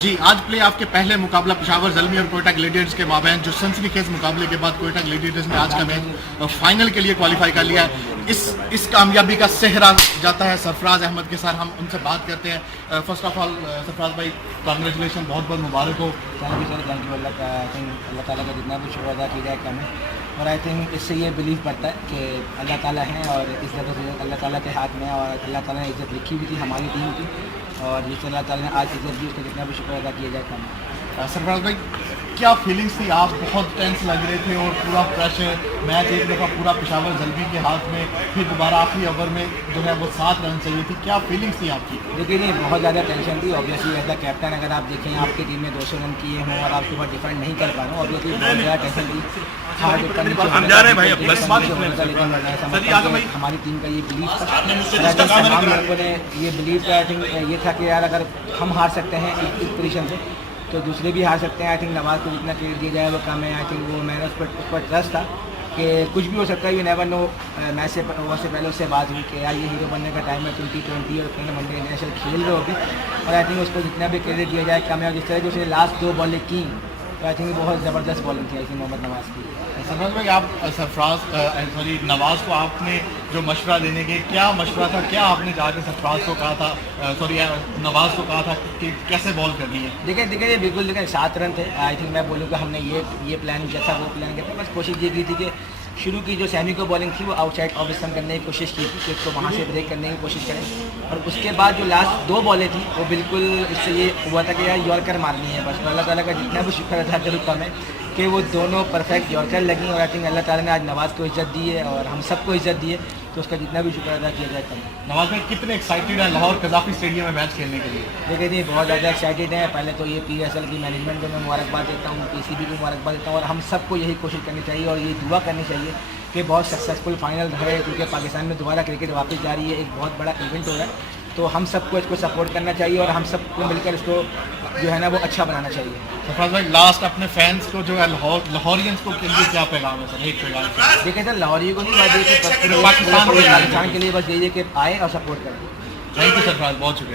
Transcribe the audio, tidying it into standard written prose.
जी, आज प्ले आपके पहले मुकाबला पेशावर ज़ल्मी और कोयटा ग्लैडिएटर्स के माबैन जो सनसनीखेज मुकाबले के बाद कोयटा ग्लैडिएटर्स ने आज का मैच फाइनल के लिए क्वालिफाई कर लिया है। इस कामयाबी का सेहरा जाता है सरफराज अहमद के साथ। हम उनसे बात करते हैं। फर्स्ट ऑफ ऑल सरफराज भाई, कांग्रेचुलेशन, बहुत बहुत मुबारक हो। Thank you. अल्लाह ताला का जितना भी शुक्र अदा किया जाए कम है। और आई थिंक इससे ये बिलीव पड़ता है कि अल्लाह ताला है और इज़्ज़त अल्लाह ताला के हाथ में है और अल्लाह ताला ने इज़्ज़त लिखी हुई थी हमारी टीम की और जिस अल्लाह ताला ने आज इज़्ज़त दी उसका जितना भी शुक्र अदा किया जाए कम है। सरफराज भाई, क्या फीलिंग्स थी? आप बहुत टेंस लग रहे थे और पूरा प्रेशर, मैच एक दफ़ा पूरा पेशावर ज़ल्मी के हाथ में, फिर दोबारा आखिरी ओवर में जो है वो 7 रन चाहिए थी। क्या फीलिंग्स थी आपकी? देखिए नहीं, बहुत ज़्यादा टेंशन थी। ऑब्वियसली एज द कैप्टन अगर आप देखें आपकी टीम में 200 रन किए हों और आपके ऊपर डिफेंड नहीं कर पा रहे हो, ऑब्वियसली बहुत ज़्यादा टेंशन थी। हम जा रहे हैं भाई, हमारी टीम का ये बिलीव था, हम लोगों ने ये बिलीव किया। आई थिंक ये था कि यार अगर हम हार सकते हैं इस पोजीशन से तो दूसरे भी हार सकते हैं। आई थिंक नवाज़ को जितना क्रेडिट दिया जाए वो कम है। आई थिंक वो मैंने उस पर ट्रस्ट था कि कुछ भी हो सकता है। You never know. मैच से ओवर से पहले उससे बात हुई कि यार ये हीरो बनने का टाइम है, 2020 और फिर वनडे इंटरनेशनल खेल रहे होगी और आई थिंक उसको जितना भी क्रेडिट दिया जाए कम है। और जिस तरह की उसने लास्ट 2 बॉलें की तो आई थिंक बहुत ज़बरदस्त बॉलिंग थी आई थिंक मोहम्मद नवाज़ की। सरफराज भाई, आप नवाज़ को आपने जो मशवरा देने के, क्या मशवरा था? क्या आपने जाकर सरफराज को कहा था, नवाज़ को कहा था कि कैसे बॉल करनी है? देखिए ये बिल्कुल 7 रन थे। आई थिंक मैं बोलूँगा हमने ये प्लान किया था, वो प्लान किया था। बस कोशिश ये की थी कि शुरू की जो सैमी को बॉलिंग थी वो आउटसाइड ऑफ स्टंप करने की कोशिश की थी कि उसको वहाँ से ब्रेक करने की कोशिश करें। और उसके बाद जो लास्ट 2 बॉलें थी वो बिल्कुल इससे ये हुआ था कि यार यॉर्कर मारनी है बस। तो अल्लाह ताला का जितना भी शुक्र अदा करूँ कम है कि वो दोनों परफेक्ट यॉर्कर लगी और आई थिंक अल्लाह ताला ने आज नवाज़ को इज़्ज़त दी है और हम सबको इज़्ज़त दी है, तो उसका जितना भी शुक्र अदा किया जाए कम है। नवाज़ भाई कितने एक्साइटेड हैं लाहौर कज़ाफ़ी स्टेडियम में मैच खेलने के लिए? देखिए जी, बहुत ज़्यादा एक्साइटेड हैं। पहले तो ये PSL की मैनेजमेंट को मैं मुबारकबाद देता हूँ, PCB को मुबारकबाद देता हूँ और हम सबको यही कोशिश करनी चाहिए और ये दुआ करनी चाहिए कि बहुत सक्सेसफुल फाइनल रहे, क्योंकि पाकिस्तान में दोबारा क्रिकेट वापस जा रही है, एक बहुत बड़ा इवेंट हो रहा है। तो हम सबको इसको सपोर्ट करना चाहिए और हम सबको मिलकर इसको जो है ना वो अच्छा बनाना चाहिए। सरफराज भाई, लास्ट अपने फैंस को जो है लाहौरियंस को के लिए क्या पैगाम है सर? एक पैगाम। देखिए सर, लाहौरी को नहीं बात, पाकिस्तान के लिए बस यही है कि आए और सपोर्ट करें। थैंक यू सरफराज, बहुत शुक्रिया।